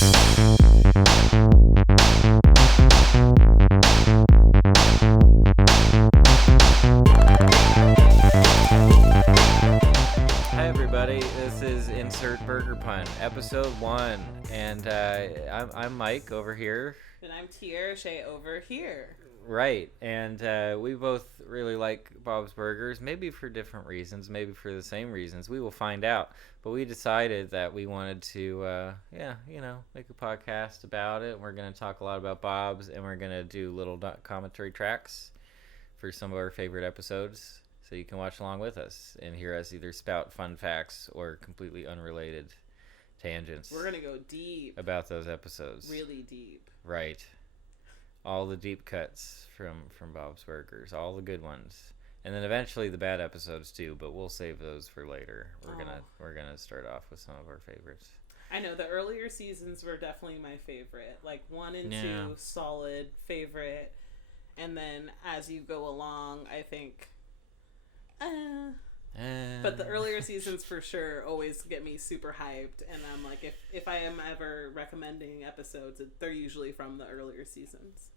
Hi everybody, this is insertburgerpun, episode 1, and I'm Mike over here. And I'm Tinarannosaurus over here. Right, and we both really like Bob's Burgers, maybe for different reasons, maybe for the same reasons. We will find out. But we decided that we wanted to, make a podcast about it. We're going to talk a lot about Bob's, and we're going to do little commentary tracks for some of our favorite episodes, so you can watch along with us and hear us either spout fun facts or completely unrelated tangents. We're going to go deep. About those episodes. Really deep. Right. All the deep cuts from Bob's Burgers, all the good ones, and then eventually the bad episodes too. But we'll save those for later. We're gonna start off with some of our favorites. I know the earlier seasons were definitely my favorite. Like 1 and 2, solid favorite, and then as you go along, I think. But the earlier seasons for sure always get me super hyped, and I'm like, if I am ever recommending episodes, they're usually from the earlier seasons.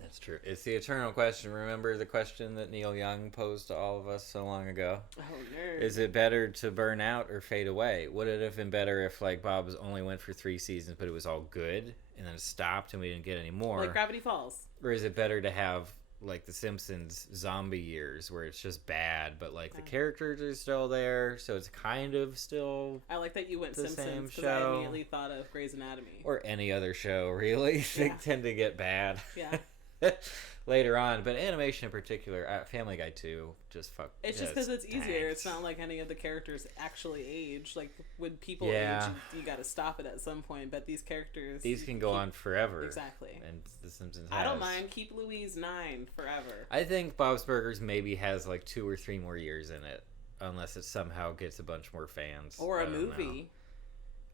That's true. It's the eternal question. Remember the question that Neil Young posed to all of us so long ago? Oh, nerd. Is it better to burn out or fade away? Would it have been better if like Bob's only went for 3 seasons, but it was all good, and then it stopped and we didn't get any more? Like Gravity Falls. Or is it better to have like the Simpsons zombie years where it's just bad, but like the characters are still there, so it's kind of still. I like that you went the Simpsons because I immediately thought of Grey's Anatomy or any other show. Really, they tend to get bad. Yeah. Later on, but animation in particular, Family Guy too, just fuck. It's just because it's easier. It's not like any of the characters actually age. Like when people age, you got to stop it at some point. But these characters, can go on forever. Exactly. And The Simpsons. I don't mind. Keep Louise 9 forever. I think Bob's Burgers maybe has like 2 or 3 more years in it, unless it somehow gets a bunch more fans or a movie.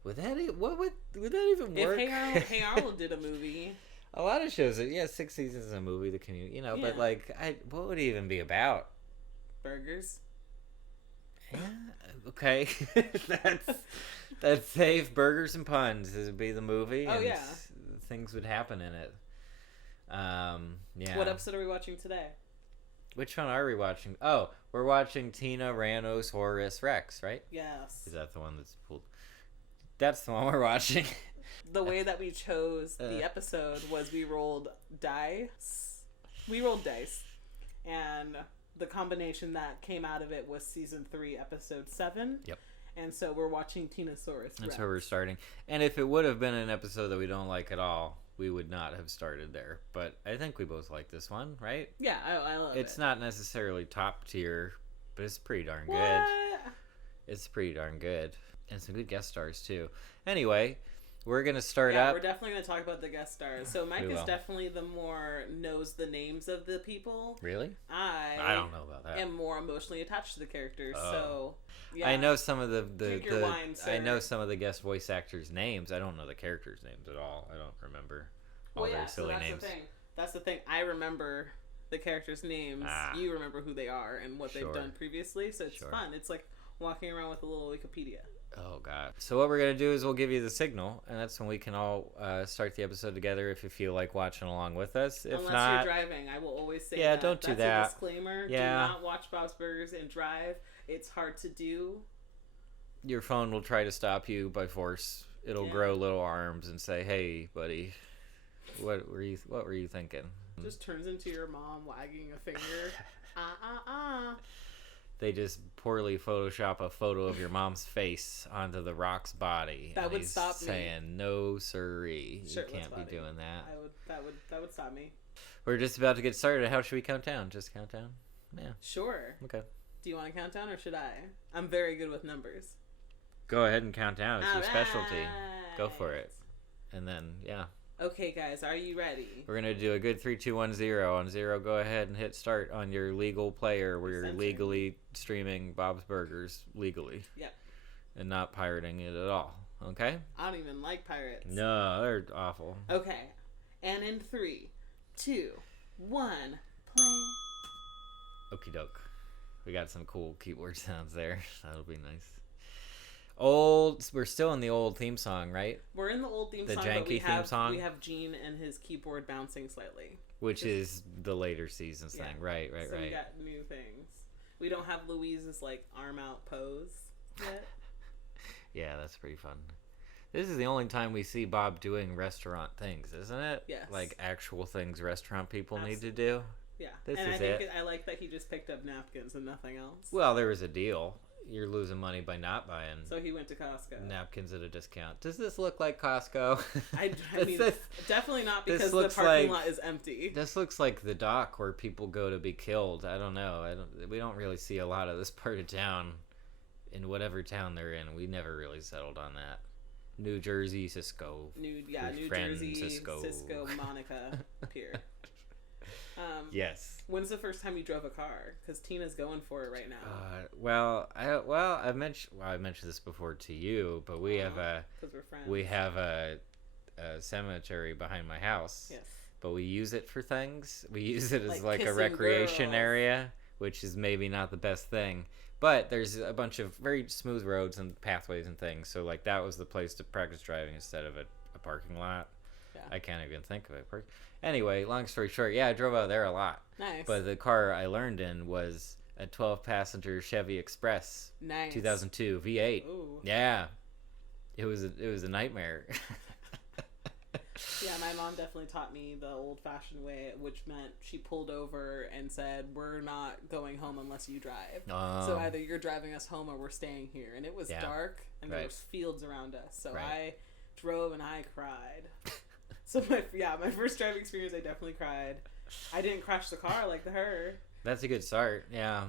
Would that even work? If Hey Arnold did a movie. A lot of shows, 6 seasons is a movie, the community, but like, what would it even be about? Burgers. Yeah, okay. that's safe. Burgers and puns. This would be the movie. Oh, and things would happen in it. Yeah. What episode are we watching today? Which one are we watching? Oh, we're watching Tinarannosaurus Rex, right? Yes. Is that the one that's pulled? That's the one we're watching. The way that we chose the episode was we rolled dice. And the combination that came out of it was season 3, episode 7. Yep. And so we're watching Tinarannosaurus Rex. That's where we're starting. And if it would have been an episode that we don't like at all, we would not have started there. But I think we both like this one, right? Yeah, I love it. It's not necessarily top tier, but it's pretty darn good. What? It's pretty darn good. And some good guest stars, too. Anyway, we're going to start Yeah, up. we're definitely going to talk about the guest stars. So Mike is definitely the more knows the names of the people. Really? I don't know about that. am more emotionally attached to the characters. So, yeah. I know some of the Drink your wine, sir. I know some of the guest voice actors' names. I don't know the characters' names at all. I don't remember all their silly names. That's the thing. I remember the characters' names. You remember who they are and what they've done previously. So it's fun. It's like walking around with a little Wikipedia. Oh, God. So what we're going to do is we'll give you the signal, and that's when we can all start the episode together if you feel like watching along with us. If Unless not, you're driving. I will always say that. Don't do that. That's a disclaimer. Yeah. Do not watch Bob's Burgers and drive. It's hard to do. Your phone will try to stop you by force. It'll grow little arms and say, "Hey, buddy, what were you thinking?" Just turns into your mom wagging a finger. They just poorly Photoshop a photo of your mom's face onto the Rock's body. That would stop me. Saying, "No, sirree, you can't be doing that." That would stop me. We're just about to get started. How should we count down? Just count down? Yeah. Sure. Okay. Do you want to count down or should I? I'm very good with numbers. Go ahead and count down. It's your specialty. Go for it. And then, yeah. Okay, guys, are you ready? We're going to do a good 3, 2, 1, 0. On 0, go ahead and hit start on your legal player where you're legally streaming Bob's Burgers legally. Yep. And not pirating it at all. Okay? I don't even like pirates. No, they're awful. Okay. And in 3, 2, 1, play. Okie doke. We got some cool keyboard sounds there. That'll be nice. We're still in the old theme song, right? We're in the old theme The song, janky but theme song? we have Gene and his keyboard bouncing slightly. Which is the later seasons thing. Right. So we got new things. We don't have Louise's like arm out pose yet. Yeah, that's pretty fun. This is the only time we see Bob doing restaurant things, isn't it? Yes. Like actual things restaurant people need to do. Yeah. This and is I think it. I like that he just picked up napkins and nothing else. Well, there was a deal. You're losing money by not buying So he went to Costco. napkins at a discount. Does this look like Costco? I mean, definitely not because the looks parking like- lot is empty. This looks like the dock where people go to be killed. I don't know. We don't really see a lot of this part of town in whatever town they're in. We never really settled on that. New Jersey, Cisco. New friend, Jersey, Cisco. Monica Pier. Yes. When's the first time you drove a car? Because Tina's going for it right now. I mentioned this before to you, but we have because we're friends. we have a cemetery behind my house. Yes. But we use it for things. We use it as Like a kissing recreation girls. area, which is maybe not the best thing. But there's a bunch of very smooth roads and pathways and things. So like that was the place to practice driving instead of a parking lot. Yeah. I can't even think of it. Anyway, long story short, yeah, I drove out there a lot. Nice. But the car I learned in was a 12-passenger Chevy Express, nice. 2002 V8. Ooh. Yeah, it was a nightmare. Yeah, my mom definitely taught me the old-fashioned way, which meant she pulled over and said, "We're not going home unless you drive. So either you're driving us home or we're staying here." And it was dark, and there was fields around us. So I drove and I cried. So my first driving experience, I definitely cried. I didn't crash the car like her. That's a good start. Yeah,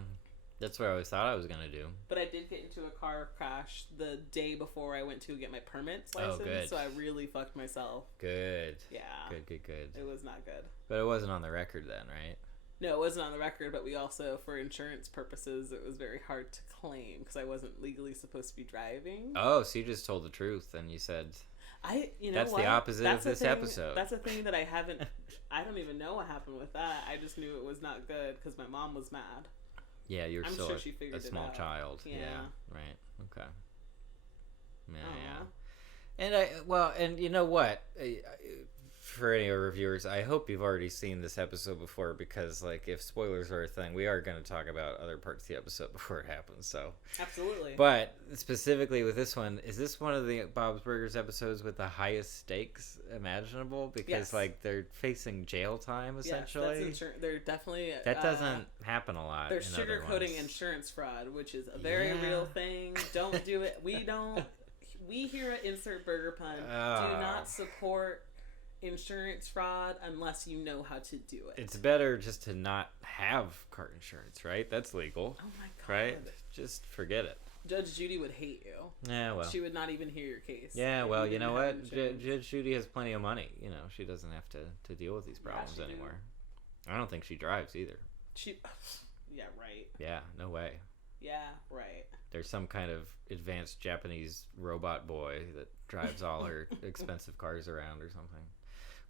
that's what I always thought I was gonna do. But I did get into a car crash the day before I went to get my permits license. Oh, good. So I really fucked myself. Good. Yeah. Good. It was not good. But it wasn't on the record then, right? No, it wasn't on the record, but we also, for insurance purposes, it was very hard to claim because I wasn't legally supposed to be driving. Oh, so you just told the truth and you said... That's what? the opposite of this episode. That's a thing that I haven't... I don't even know what happened with that. I just knew it was not good because my mom was mad. Yeah, you're still sure she figured a it small out. child. Yeah. Right. Okay. Aw. Yeah. And you know what? For any of our reviewers, I hope you've already seen this episode before because, like, if spoilers are a thing, we are going to talk about other parts of the episode before it happens. So Absolutely. But specifically with this one, is this one of the Bob's Burgers episodes with the highest stakes imaginable? Because Yes. like they're facing jail time essentially. Yes, they're definitely That doesn't happen a lot. They're in other sugarcoating ones. insurance fraud, which is a very Yeah. real thing. Don't do it. We here at Insert Burger Pun do not support insurance fraud unless you know how to do it. It's better just to not have car insurance, right? That's legal. Oh my god. Right? Just forget it. Judge Judy would hate you. Yeah, well. She would not even hear your case. Yeah, if well, you didn't know have what? insurance. Judge Judy has plenty of money. You know, she doesn't have to deal with these problems she do. anymore. I don't think she drives either. Yeah, right. Yeah, no way. Yeah, right. There's some kind of advanced Japanese robot boy that drives all her expensive cars around or something.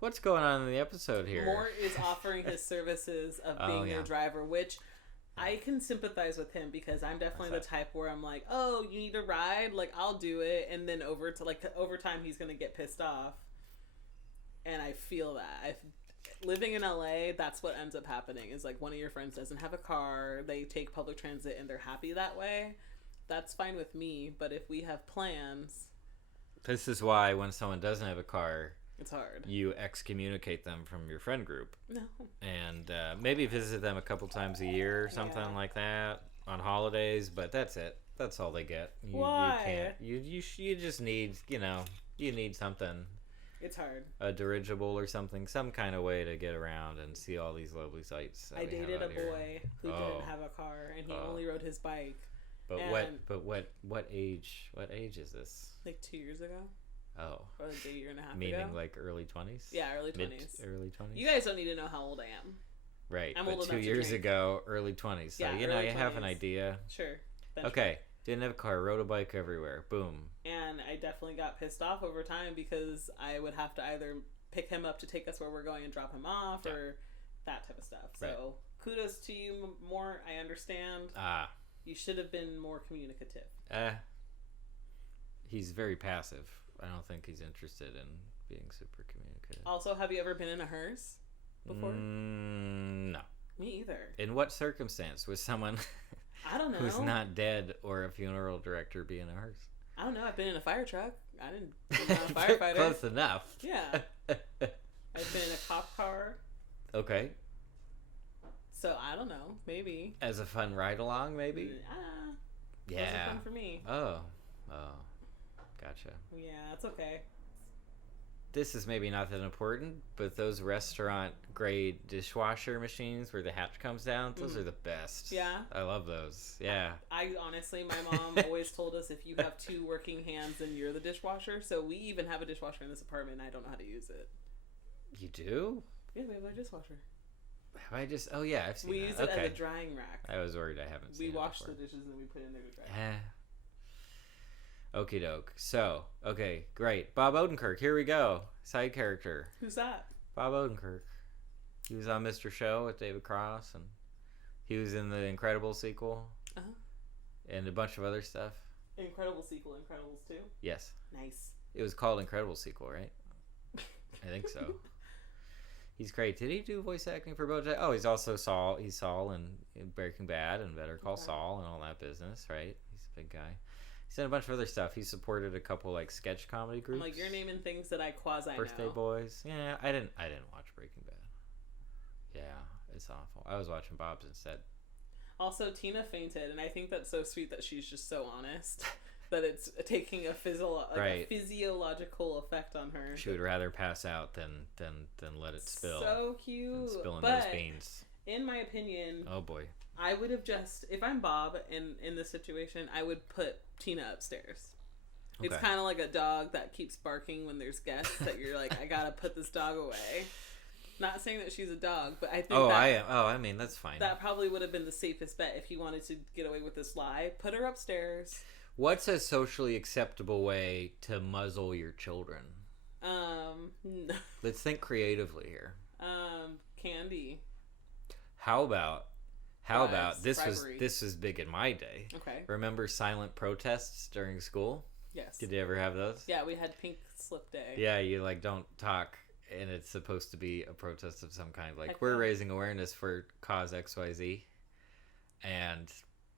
What's going on in the episode here? Mort is offering his services of being their driver, which I can sympathize with him because I'm definitely the type where I'm like, oh, you need a ride? Like, I'll do it. And then over time, he's going to get pissed off. And I feel that. Living in LA, that's what ends up happening is like one of your friends doesn't have a car. They take public transit and they're happy that way. That's fine with me. But if we have plans... This is why when someone doesn't have a car... It's hard. You excommunicate them from your friend group. No. And maybe visit them a couple times a year or something like that on holidays, but that's it. That's all they get. Why? You can't. You just need, you need something. It's hard. A dirigible or something, some kind of way to get around and see all these lovely sights. I dated a boy who didn't have a car and he only rode his bike. But what age? What age is this? Like 2 years ago. Oh. Or like a year and a half Meaning ago. like early 20s? Yeah, early 20s. Early 20s? You guys don't need to know how old I am. Right, I'm but old 2 enough to years drink. ago, early 20s. So, Yeah, you early have an 20s. idea. Sure. Okay, didn't have a car, rode a bike everywhere. Boom. And I definitely got pissed off over time because I would have to either pick him up to take us where we're going and drop him off or that type of stuff. So kudos to you more. I understand. You should have been more communicative. he's very passive. I don't think he's interested in being super communicative. Also, have you ever been in a hearse before? No. Me either. In what circumstance was someone I don't know who's not dead or a funeral director be in a hearse? I don't know. I've been in a fire truck. I didn't. I'm not a firefighter. Close enough. Yeah. I've been in a cop car. Okay. So I don't know. Maybe as a fun ride along, maybe. Yeah. It wasn't fun for me. Oh. Gotcha. Yeah, it's okay. This is maybe not that important, but those restaurant grade dishwasher machines where the hatch comes down, those are the best. Yeah. I love those. Yeah. I honestly, my mom always told us if you have two working hands, then you're the dishwasher. So we even have a dishwasher in this apartment, and I don't know how to use it. You do? Yeah, we have a dishwasher. Have I just? Oh yeah, I've seen we that. use it as a drying rack. I was worried I haven't seen it. We wash before. the dishes and we put it in there to dry. Okie doke. So, okay, great. Bob Odenkirk, here we go. Side character. Who's that? Bob Odenkirk. He was on Mr. Show with David Cross, and he was in the Incredibles sequel. Uh-huh. And a bunch of other stuff. Incredible sequel, Incredibles 2? Yes. Nice. It was called Incredibles sequel, right? I think so. He's great. Did he do voice acting for BoJack? Oh, he's also Saul. He's Saul in Breaking Bad and Better Call Saul and all that business, right? He's a big guy. He's done a bunch of other stuff. He supported a couple like sketch comedy groups. I'm like, you're naming things that I quasi know. Birthday Boys. Yeah, I didn't watch Breaking Bad. Yeah, it's awful. I was watching Bob's instead. Also, Tina fainted, and I think that's so sweet that she's just so honest that it's taking a physiological effect on her. She would rather pass out than let it spill. So cute. Spilling but those beans. In my opinion, oh boy, I would have just, if I'm Bob in this situation, I would put Tina upstairs. Okay. It's kind of like a dog that keeps barking when there's guests that you're like, I gotta put this dog away. Not saying that she's a dog, but I think I mean, that's fine. That probably would have been the safest bet if he wanted to get away with this lie. Put her upstairs. What's a socially acceptable way to muzzle your children? No. Let's think creatively here. Candy. How about this was big in my day. Okay. Remember silent protests during school? Yes. Did you ever have those? Yeah, we had pink slip day. Yeah, you like don't talk, and it's supposed to be a protest of some kind. Like, we're raising awareness for cause XYZ, and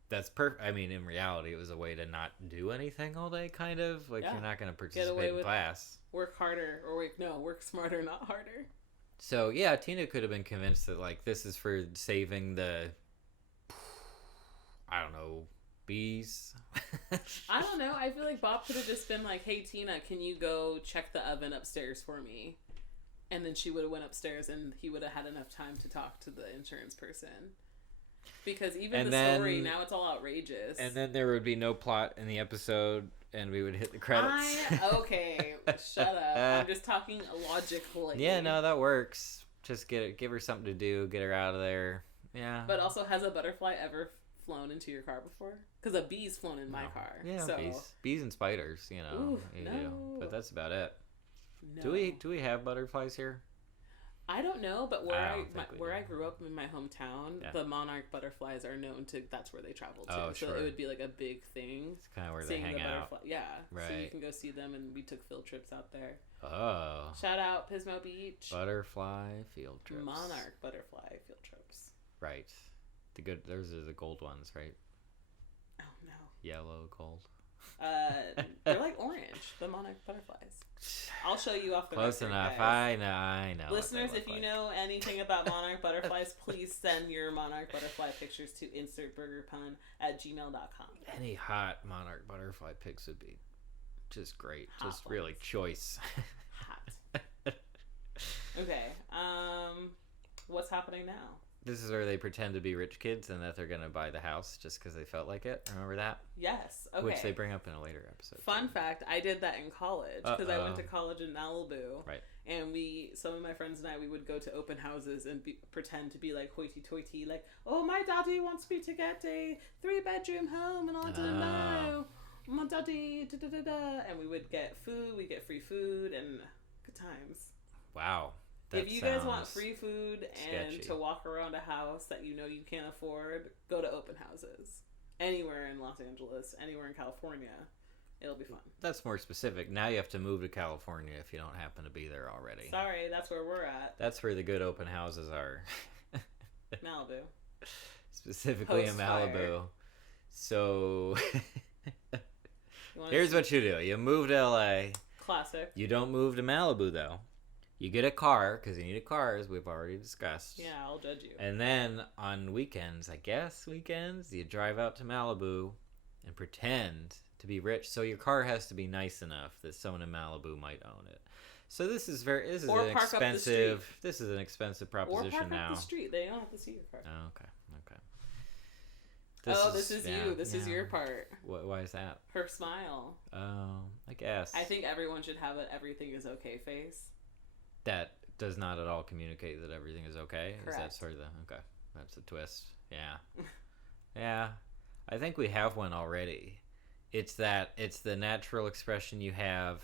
that's perfect. I mean, in reality, it was a way to not do anything all day, kind of. Like, you're not going to participate in class. Work harder, work smarter, not harder. So, yeah, Tina could have been convinced that, like, this is for saving the, I don't know, bees. I don't know. I feel like Bob could have just been like, hey, Tina, can you go check the oven upstairs for me? And then she would have went upstairs and he would have had enough time to talk to the insurance person. Because even story, now it's all outrageous. And then there would be no plot in the episode and we would hit the credits. Okay, shut up. I'm just talking logically. Yeah, no, that works. Just give her something to do, get her out of there. Yeah. But also, has a butterfly ever flown into your car before? Because a bee's flown in my car. Yeah, so. Bees and spiders, you know. Ooh, you no. do. But that's about it. No. Do we have butterflies here? I don't know, but where I grew up in my hometown, the monarch butterflies are known to. That's where they travel to. Oh, so sure. it would be like a big thing. It's kind of where they hang out. Yeah, right. So you can go see them, and we took field trips out there. Oh. Shout out Pismo Beach. Butterfly field trips. Monarch butterfly field trips. Right. Those are the gold ones, right? Oh no. Yellow, gold. They're like orange. The monarch butterflies. I'll show you off the Close record, enough. Guys. I know. Listeners, if you know anything about monarch butterflies, please send your monarch butterfly pictures to insertburgerpun@gmail.com. Any hot monarch butterfly pics would be just great. Hot just ones. Really choice. Hot. Okay. What's happening now? This is where they pretend to be rich kids and that they're going to buy the house just because they felt like it. Remember that? Yes. Okay. Which they bring up in a later episode. Fun fact, I did that in college because I went to college in Malibu. Right. And some of my friends and I, we would go to open houses and pretend to be like hoity-toity, like, oh, my daddy wants me to get a 3-bedroom home and I don't know. My daddy, da-da-da-da. And we would get food, we get free food and good times. Wow. If you guys want free food and sketchy. to walk around a house that you know you can't afford, go to open houses. Anywhere in Los Angeles, anywhere in California. It'll be fun. That's more specific. Now you have to move to California if you don't happen to be there already. Sorry, that's where we're at. That's where the good open houses are. Malibu. Specifically in Malibu. Post-fire. So here's what you do. You move to LA. Classic. You don't move to Malibu though. You get a car because you need a car, as we've already discussed. Yeah, I'll judge you. And then on weekends, you drive out to Malibu and pretend to be rich. So your car has to be nice enough that someone in Malibu might own it. So this is an expensive proposition. Or park up the street. They don't have to see your car. Oh, okay. This is you. This is your part. Why is that? Her smile. Oh, I guess. I think everyone should have an everything is okay face. That does not at all communicate that everything is okay. Correct. Is that sort of okay? That's a twist. Yeah. Yeah. I think we have one already. It's the natural expression you have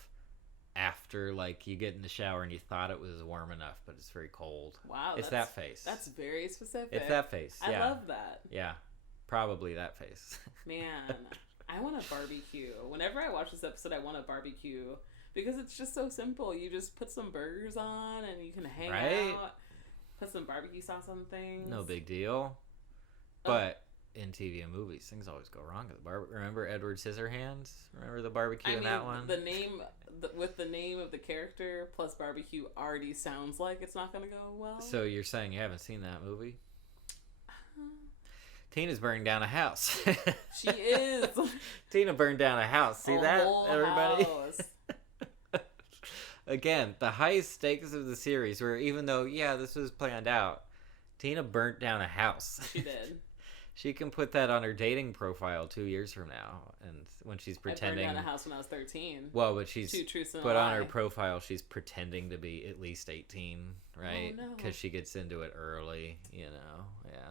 after, like, you get in the shower and you thought it was warm enough, but it's very cold. Wow. It's that face. That's very specific. It's that face. Yeah. I love that. Yeah. Probably that face. Man, I want a barbecue. Whenever I watch this episode, I want a barbecue because it's just so simple. You just put some burgers on and you can hang out. Put some barbecue sauce on things. No big deal. But in TV and movies, things always go wrong at the barbecue. Remember Edward Scissorhands? Remember the barbecue in that one? The name of the character plus barbecue already sounds like it's not going to go well. So you're saying you haven't seen that movie? Tina's burning down a house. She is. Tina burned down a house. See that, everybody? House. Again, the highest stakes of the series, where even though, this was planned out, Tina burnt down a house. She did. She can put that on her dating profile 2 years from now, and when she's pretending. I burned down a house when I was 13. Well, but she's Two truths and put a on lie. her profile. She's pretending to be at least 18, right? Oh, no. Because she gets into it early. Yeah,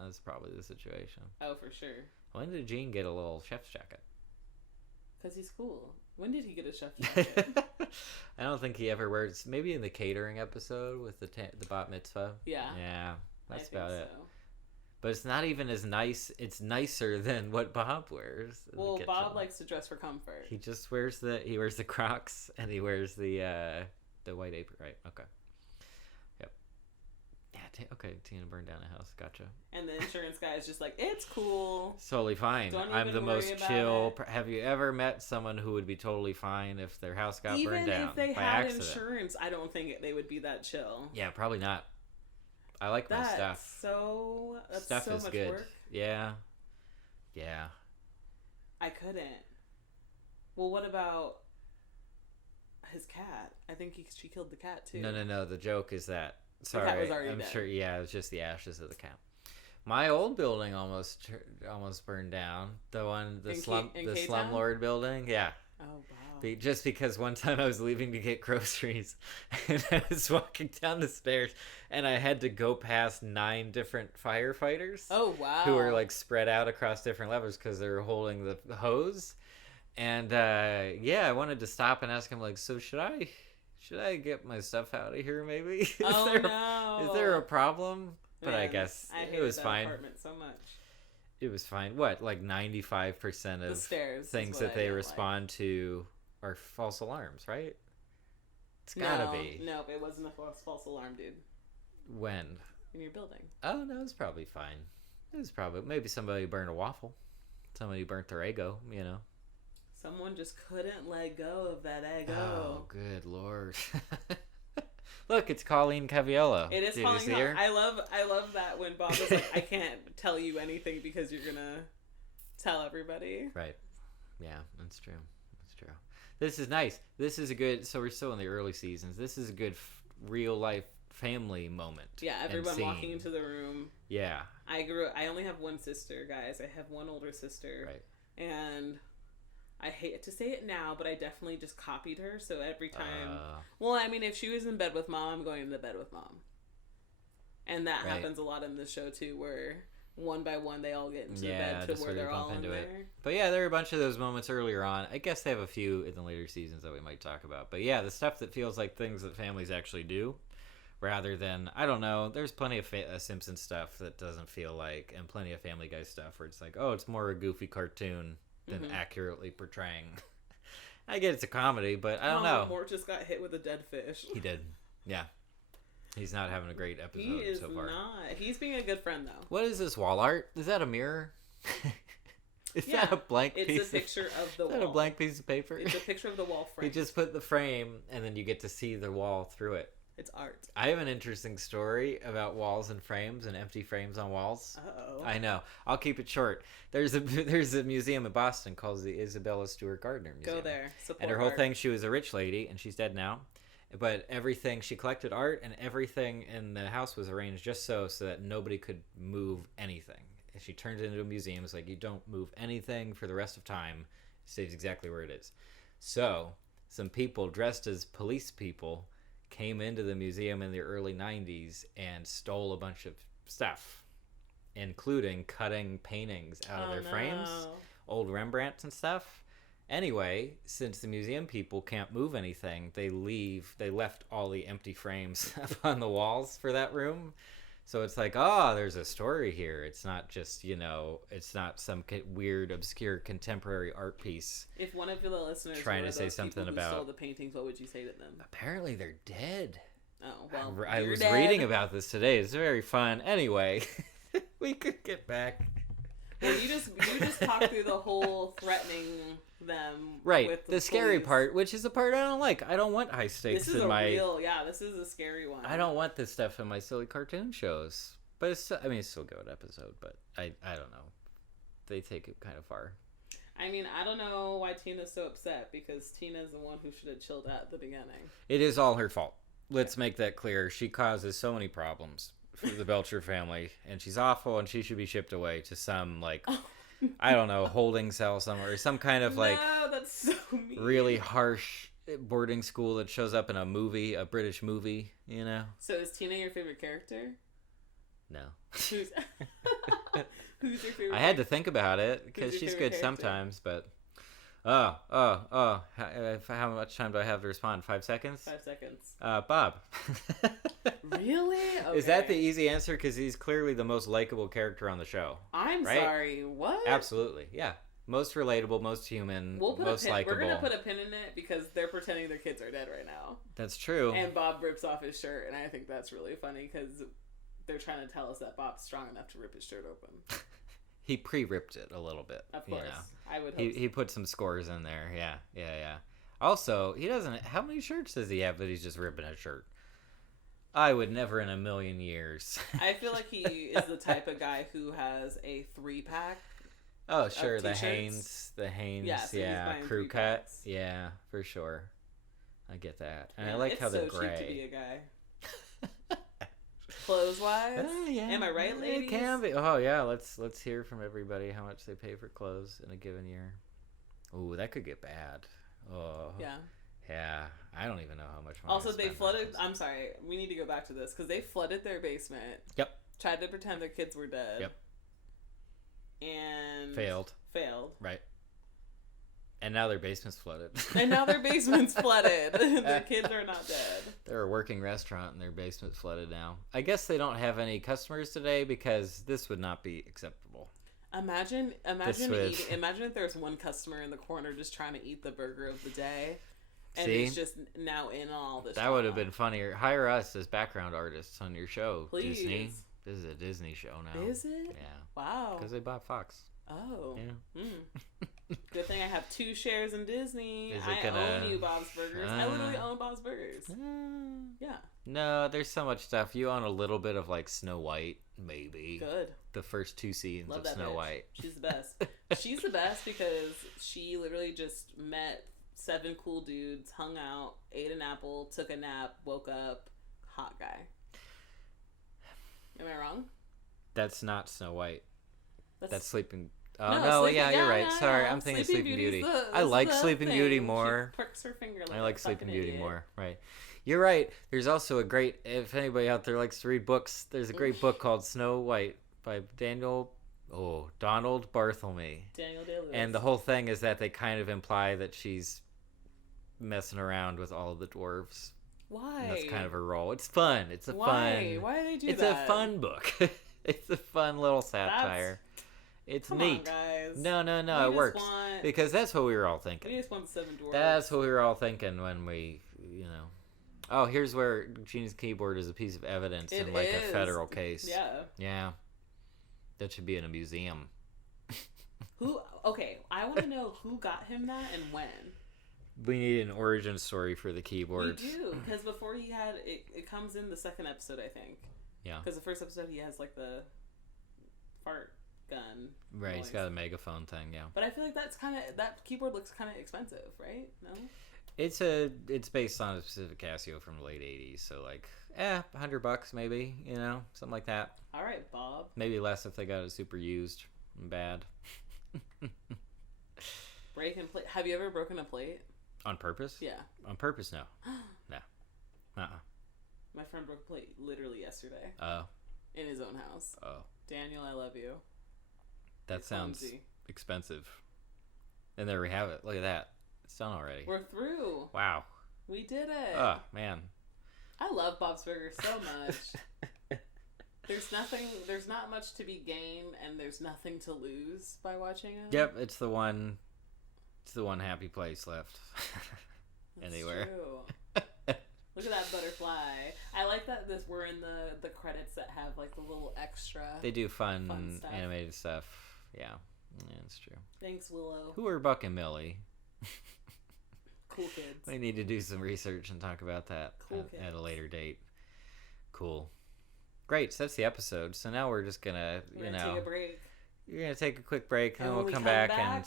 that's probably the situation. Oh, for sure. When did Gene get a little chef's jacket? Because he's cool. When did he get a chef's jacket? I don't think he ever wears. Maybe in the catering episode with the bat mitzvah. Yeah. Yeah, that's about it. So. But it's not even as nice. It's nicer than what Bob wears. Well, Bob likes to dress for comfort. He just wears the Crocs and he wears the white apron. Right. Okay. Yep. Yeah. Okay. Tina burned down a house. Gotcha. And the insurance guy is just like, it's cool. It's totally fine. I'm the most chill. Have you ever met someone who would be totally fine if their house got burned down? Even if they by had accident? insurance, I don't think they would be that chill. Yeah, probably not. I like my stuff. That's stuff so is much good. work. Yeah. I couldn't. Well, what about his cat? I think she killed the cat too. No. The joke is that. Sorry, the cat was already I'm dead. sure. Yeah, it was just the ashes of the cat. My old building almost burned down. The slumlord building. Yeah. Oh wow. Just because one time I was leaving to get groceries and I was walking down the stairs and I had to go past 9 different firefighters. Oh, wow. Who were like spread out across different levels because they were holding the hose. And I wanted to stop and ask him, like, so should I get my stuff out of here maybe? No. Is there a problem? But Man, I guess I it was that fine. Apartment so much. It was fine. What, like 95% of things that they respond to are false alarms, right? It's gotta be. No, it wasn't a false alarm, dude. When? In your building. Oh, no, it's probably fine. It was probably, maybe somebody burned a waffle. Somebody burnt their Eggo, Someone just couldn't let go of that Eggo. Oh, good Lord. Look, it's Colleen Caviello. It is Colleen. I love that when Bob was like, I can't tell you anything because you're gonna tell everybody. Right. Yeah, that's true. This is nice. This is a good. So we're still in the early seasons. This is a good real life family moment. Yeah, everyone walking into the room. Yeah. I only have one sister, guys. I have one older sister. Right. And I hate to say it now, but I definitely just copied her. So every time, well, I mean, if she was in bed with mom, I'm going to bed with mom. And that happens a lot in the show too, where one by one they all get into the bed to where they're all in there. But yeah, there are a bunch of those moments earlier on. I guess they have a few in the later seasons that we might talk about. But yeah, the stuff that feels like things that families actually do, rather than, I don't know, there's plenty of Simpsons stuff that doesn't feel like, and plenty of Family Guy stuff where it's like, oh, it's more a goofy cartoon than accurately portraying. I get it's a comedy, but I don't know. Mort just got hit with a dead fish. He did. Yeah. He's not having a great episode so far. He's being a good friend, though. What is this wall art? Is that a mirror? Is that a blank piece? It's a picture of the wall. Is that a blank piece of paper? It's a picture of the wall frame. He just put the frame, and then you get to see the wall through it. It's art. I have an interesting story about walls and frames and empty frames on walls. Uh-oh. I know. I'll keep it short. There's a museum in Boston called the Isabella Stewart Gardner Museum. Go there. Support and her whole thing, she was a rich lady, and she's dead now. But everything, she collected art, and everything in the house was arranged just so that nobody could move anything. And she turned it into a museum. It's like, you don't move anything for the rest of time. It stays exactly where it is. So, some people dressed as police people came into the museum in the early 90s and stole a bunch of stuff, including cutting paintings out of their frames, old Rembrandts and stuff. Anyway, since the museum people can't move anything, they left all the empty frames up on the walls for that room. So it's like, there's a story here. It's not just, it's not some weird, obscure contemporary art piece. If one of the listeners trying to say something about stole the paintings, what would you say to them? Apparently they're dead. Oh, well, I was reading about this today. It's very fun. Anyway, we could get back. Well, you just talked through the whole threatening them. Right. With the scary part, which is the part I don't like. I don't want high stakes this is this is a scary one. I don't want this stuff in my silly cartoon shows. But it's still a good episode, but I don't know. They take it kind of far. I mean, I don't know why Tina's so upset, because Tina's the one who should have chilled out at the beginning. It is all her fault. Let's make that clear. She causes so many problems for the Belcher family, and she's awful, and she should be shipped away to some, I don't know, holding cell somewhere, or some kind of, that's so mean. Really harsh boarding school that shows up in a movie, a British movie, So is Tina your favorite character? No. Who's your favorite? I had to think about it, because she's good sometimes, but... How much time do I have to respond? 5 seconds? 5 seconds. Bob. Really? Okay. Is that the easy answer? Because he's clearly the most likable character on the show. I'm right? Sorry, what? Absolutely, yeah. Most relatable, most human, most likable. We're going to put a pin in it, because they're pretending their kids are dead right now. That's true. And Bob rips off his shirt, and I think that's really funny, because they're trying to tell us that Bob's strong enough to rip his shirt open. He pre-ripped it a little bit. Of course. I would hope he put some scores in there. Yeah. Also, he doesn't... How many shirts does he have that he's just ripping a shirt? I would never in a million years. I feel like he is the type of guy who has a 3-pack. Oh, sure. The Hanes. Yeah, crew cut. Yeah, for sure. I get that. And I like how they're gray. It's so cheap to be a guy. Clothes-wise? Yeah. Am I right, ladies? It can be. Oh, yeah. Let's hear from everybody how much they pay for clothes in a given year. Ooh, that could get bad. Oh. Yeah. Yeah. I don't even know how much money. Also, they flooded... I'm sorry. We need to go back to this, because they flooded their basement. Yep. Tried to pretend their kids were dead. Yep. And... Failed. Right. And now their basement's flooded. Their kids are not dead. They're a working restaurant and their basement's flooded now. I guess they don't have any customers today, because this would not be acceptable. Imagine if there's one customer in the corner just trying to eat the burger of the day. And it's just now in all this. That would have been funnier. Hire us as background artists on your show, please. Disney. This is a Disney show now. Is it? Yeah. Wow. Because they bought Fox. Oh. Yeah. Good thing I have 2 shares in Disney. I own you, Bob's Burgers. I literally own Bob's Burgers. Yeah. No, there's so much stuff. You own a little bit of Snow White, maybe. Good. The first 2 seasons of Snow White. She's the best. She's the best because she literally just met 7 cool dudes, hung out, ate an apple, took a nap, woke up, hot guy. Am I wrong? That's not Snow White. That's Sleeping... You're right. Sorry, I'm thinking Sleeping Beauty. I like Sleeping Beauty more. She perks her finger I like Sleeping Beauty more. Right. You're right. There's also a great... If anybody out there likes to read books, there's a great book called Snow White by Donald Barthelme. Daniel Day-Lewis. And the whole thing is that they kind of imply that she's messing around with all of the dwarves. Why? And that's kind of her role. It's fun. It's a fun... Why do they do that? It's a fun book. It's a fun little satire. It's Come neat. on, guys. No. It works. Because that's what we were all thinking. We just want 7 dwarves. That's what we were all thinking when we, Oh, here's where Genie's keyboard is a piece of evidence in a federal case. Yeah. Yeah. That should be in a museum. Okay, I want to know who got him that and when. We need an origin story for the keyboard. We do, because before he had it comes in the second episode, I think. Yeah. Because the first episode he has like the fart gun. Right, noise. He's got a megaphone thing, yeah. But I feel like that keyboard looks kind of expensive, right? No. It's based on a specific Casio from the late '80s, so like, $100 maybe, something like that. All right, Bob. Maybe less if they got it super used and bad. Break and plate. Have you ever broken a plate? On purpose? Yeah. On purpose, no. No. My friend broke a plate literally yesterday. Oh. In his own house. Oh. Daniel, I love you. That sounds expensive. And there we have it. Look at that. It's done already. We're through. Wow. We did it. Oh, man. I love Bob's Burgers so much. There's not much to be gained, and there's nothing to lose by watching it. Yep, it's the one happy place left. Anywhere. True. Look at that butterfly. I like that we're in the credits that have like the little extra. They do fun stuff. animated stuff. Yeah, it's true. Thanks, Willow. Who are Buck and Millie? Cool kids. We need to do some research and talk about that at a later date. Cool. Great, so that's the episode. So now we're just gonna, take a break. You're gonna take a quick break, and then we'll come back and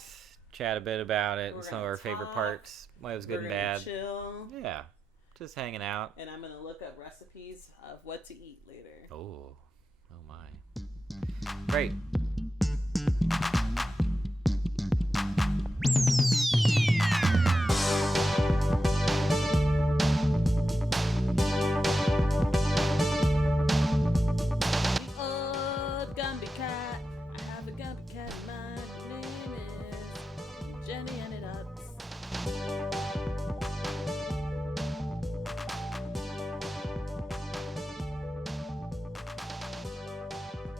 chat a bit about it and some of our favorite parts. What was good and bad. Chill. Yeah, just hanging out. And I'm gonna look up recipes of what to eat later. Oh my. Great.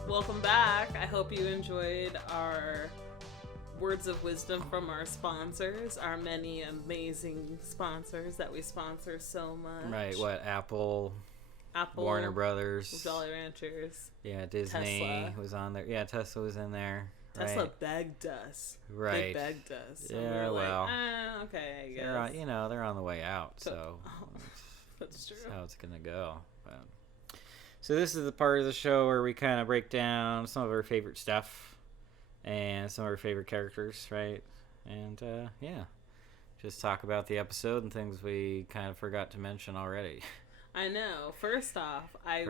Welcome back. I hope you enjoyed our words of wisdom from our sponsors, our many amazing sponsors that we sponsor so much. Right, what? Apple, Warner Brothers, Jolly Ranchers. Yeah, Disney Tesla. was on there. Yeah, Tesla was in there. Tesla right. begged us. Right. They begged us. So yeah, we well. Okay, I guess. They're on the way out, so that's true. That's how it's gonna go. But. So this is the part of the show where we kind of break down some of our favorite stuff and some of our favorite characters, right? And just talk about the episode and things we kind of forgot to mention already. I know. First off, I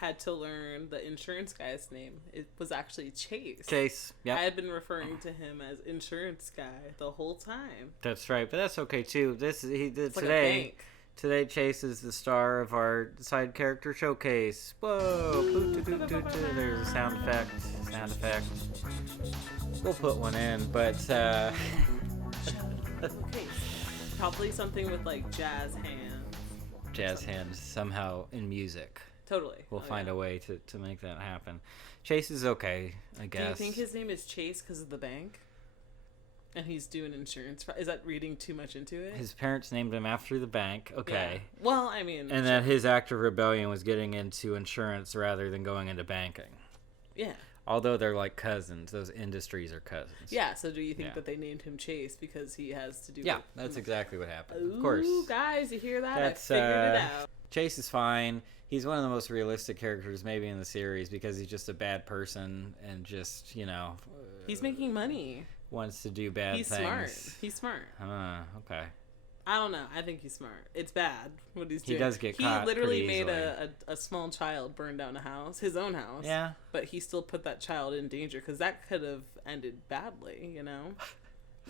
had to learn the insurance guy's name. It was actually Chase. Chase, yeah. I had been referring to him as insurance guy the whole time. That's right, but that's okay too. It's today. Like a bank. Today, Chase is the star of our side character showcase. Whoa! There's a sound effect. We'll put one in, but Showcase. Probably something with like jazz hands. Jazz hands somehow in music. Totally. We'll find a way to make that happen. Chase is okay, I guess. Do you think his name is Chase because of the bank? And he's doing insurance. Is that reading too much into it? His parents named him after the bank. Okay. Yeah. Well, I mean. And then his act of rebellion was getting into insurance rather than going into banking. Yeah. Although they're like cousins. Those industries are cousins. Yeah, so do you think that they named him Chase because he has to do... Yeah, that's exactly what happened. Of course. Ooh, guys, you hear that? I figured it out. Chase is fine. He's one of the most realistic characters maybe in the series because he's just a bad person and just, he's making money. Wants to do bad things. He's smart. Okay. I don't know. I think he's smart. It's bad what he's doing. He does get caught. He literally made a small child burn down a house, his own house. Yeah. But he still put that child in danger because that could have ended badly,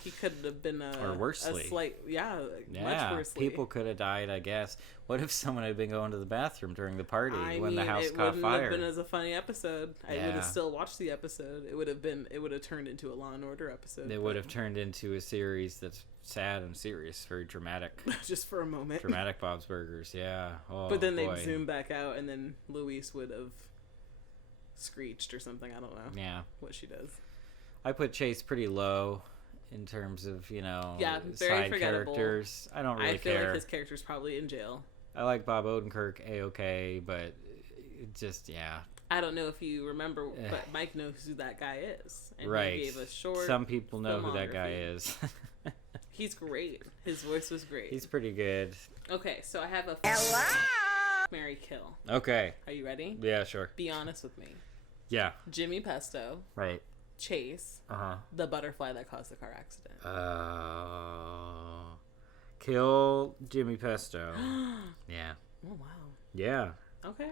He could have been or worsely. Much worsely. People could have died, I guess. What if someone had been going to the bathroom during the party when the house caught fire? It wouldn't have been as a funny episode. I would have still watched the episode. It would have turned into a Law and Order episode. It would have turned into a series that's sad and serious, very dramatic. Just for a moment. Dramatic Bob's Burgers, yeah. Oh, but then they'd zoom back out, and then Louise would have screeched or something. I don't know. Yeah. What she does. I put Chase pretty low in terms of, very side forgettable. characters. I don't really I feel care. like his character's probably in jail. I like Bob Odenkirk, A-okay, but it just, yeah. I don't know if you remember, but Mike knows who that guy is. And right. He gave a short Some people know who that guy is. He's great. His voice was great. He's pretty good. Okay, so I have a Marry Kill. Okay. Are you ready? Yeah, sure. Be honest with me. Yeah. Jimmy Pesto. Right. Chase. The butterfly that caused the car accident. Kill Jimmy Pesto. Yeah. Oh, wow. Yeah. Okay.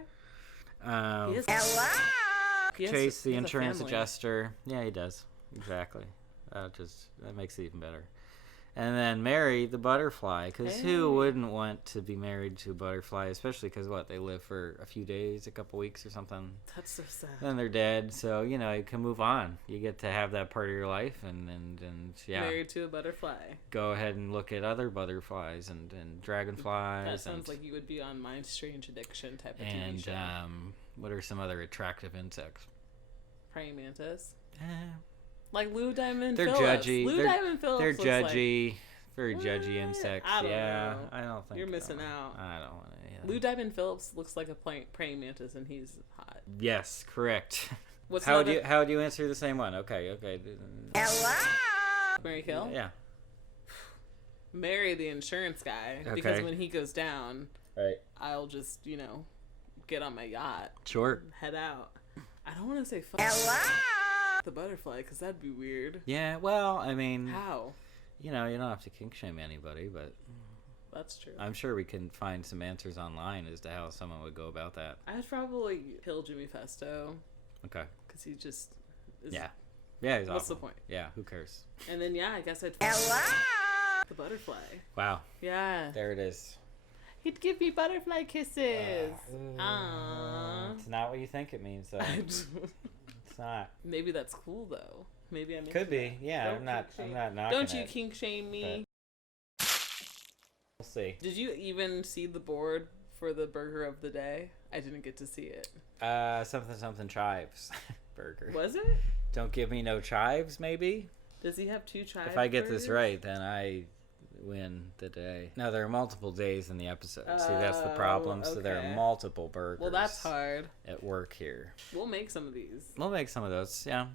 Chase the insurance adjuster. Yeah, he does. Exactly. That makes it even better. And then marry the butterfly, because who wouldn't want to be married to a butterfly, especially because, they live for a few days, a couple weeks or something. That's so sad. Then they're dead, so, you can move on. You get to have that part of your life, and yeah. Married to a butterfly. Go ahead and look at other butterflies and dragonflies. That sounds like you would be on My Strange Addiction type of TV show. And, what are some other attractive insects? Praying mantis. Like Lou Diamond They're Phillips. judgy. Diamond Phillips. They're judgy. Very judgy insects. I don't know. I don't think you're missing out. I don't want to. Lou Diamond Phillips looks like a praying mantis, and he's hot. Yes, correct. How would you answer the same one? Okay. Marry Kill? Yeah. Marry the insurance guy because when he goes down, right, I'll just get on my yacht. Sure. Head out. I don't want to say fuck the butterfly because that'd be weird. Yeah. Well, I mean, how? You don't have to kink shame anybody, but that's true. I'm sure we can find some answers online as to how someone would go about that. I'd probably kill Jimmy Pesto. Okay. Because he just is. Yeah. Yeah, he's What's awful. the point? Yeah, who cares? And then, I guess I'd the butterfly. Wow. Yeah. There it is. He'd give me butterfly kisses. It's not what you think it means, though. It's not. Maybe that's cool, though. Maybe I'm. Could be. Yeah, I'm not knocking Don't you it, kink shame me? We'll see. Did you even see the board for the burger of the day? I didn't get to see it. Something chives burger. Was it? Don't give me no chives, maybe? Does he have 2 chives? If I get this right, then I win the day. No, there are multiple days in the episode. See, that's the problem. Okay. So there are multiple burgers. Well, that's hard. At work here. We'll make some of these. We'll make some of those, yeah.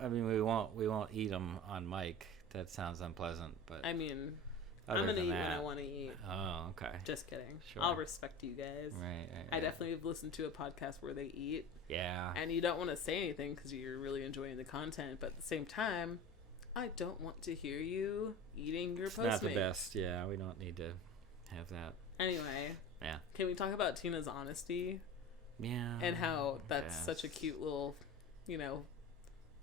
I mean, we won't eat them on mic. That sounds unpleasant, but I mean, I'm gonna eat when I want to eat. Oh, okay. Just kidding. Sure. I'll respect you guys. Right. I definitely have listened to a podcast where they eat. Yeah. And you don't want to say anything because you're really enjoying the content, but at the same time, I don't want to hear you eating your Postmates. Not the best. Yeah, we don't need to have that. Anyway. Yeah. Can we talk about Tina's honesty? Yeah. And how that's such a cute little,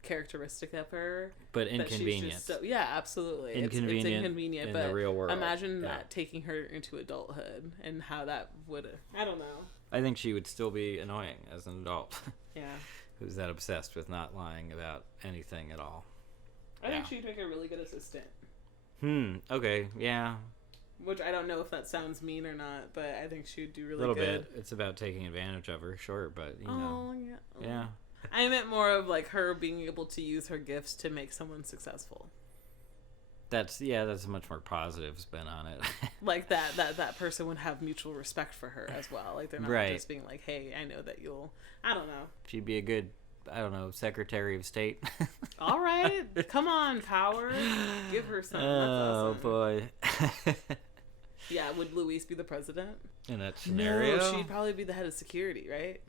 characteristic of her, but inconvenient. Absolutely. Inconvenient. It's inconvenient, in but the real world. Imagine that taking her into adulthood and how that would. I don't know. I think she would still be annoying as an adult. Yeah. Who's that obsessed with not lying about anything at all? I think she'd make a really good assistant. Okay. Yeah. Which I don't know if that sounds mean or not, but I think she would do really good. A little bit. It's about taking advantage of her, sure, but Yeah. I meant more of like her being able to use her gifts to make someone successful. That's a much more positive spin on it. Like that person would have mutual respect for her as well. Like they're not just being like, hey, I know that you'll, I don't know. She'd be a good, Secretary of State. All right. Come on, power. Give her some. Oh, That's awesome. Boy. Yeah, would Louise be the president? In that scenario? No, she'd probably be the head of security, right?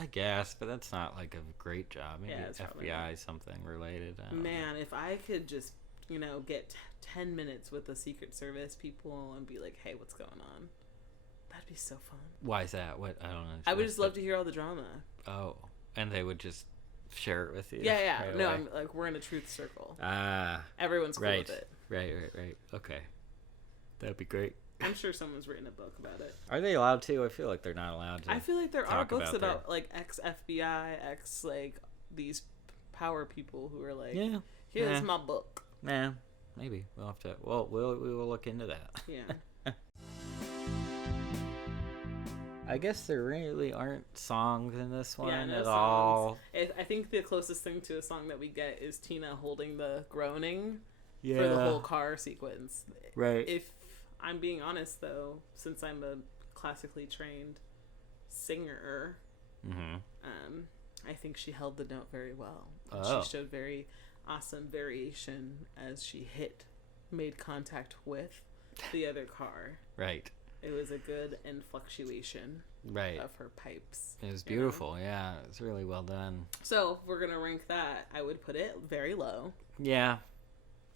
I guess, but that's not like a great job. Maybe it's FBI, something related. Man, if I could just, get 10 minutes with the Secret Service people and be like, hey, what's going on? That'd be so fun. Why is that? What? I don't know. I would just love to hear all the drama. Oh, and they would just share it with you. Yeah. Right no, I'm like, we're in a truth circle. Everyone's cool with it. Right. Okay. That'd be great. I'm sure someone's written a book about it. Are they allowed to? I feel like they're not allowed to. I feel like there are books about like ex-FBI, like these power people who are like, here's my book. Yeah, maybe we'll have to. Well, we will look into that. Yeah. I guess there really aren't songs in this one no at songs. All. I think the closest thing to a song that we get is Tina holding the groaning for the whole car sequence. Right. If I'm being honest, though, since I'm a classically trained singer, I think she held the note very well. She showed very awesome variation as she made contact with the other car. Right. It was a good influctuation of her pipes. It was beautiful. Yeah, it was really well done. So if we're gonna rank that, I would put it very low. Yeah.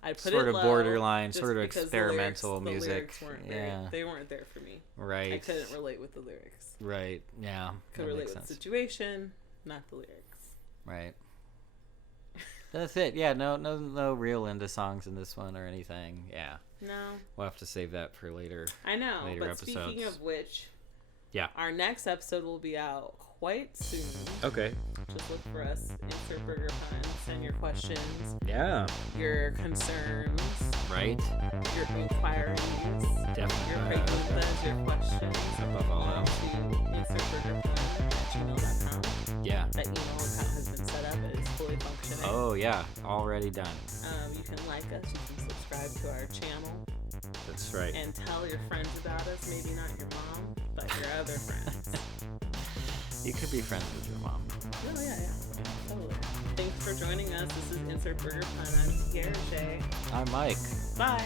I'd put sort it of low, borderline, sort of experimental the music. lyrics weren't they weren't there for me. Right. I couldn't relate with the lyrics. Right. Yeah. Could relate with the situation, not the lyrics. Right. That's it. Yeah. No real into songs in this one or anything. Yeah. No. We'll have to save that for later. I know. Later but episodes. Speaking of which, yeah, our next episode will be out quite soon. Okay. Just look for us. Insert Burger Pun. Send your questions. Yeah. Your concerns. Right. Your inquiries. Definitely. Your preguntas. Your questions. Above all else. To insertburgerpun@gmail.com. Yeah. That email account has been set up. It is fully functioning. Oh yeah, already done. You can like us. You can subscribe to our channel. That's right. And tell your friends about us. Maybe not your mom, but your other friends. You could be friends with your mom. Oh, yeah. Totally. Thanks for joining us. This is Insert Burger Pun. I'm Sierra J. I'm Mike. Bye.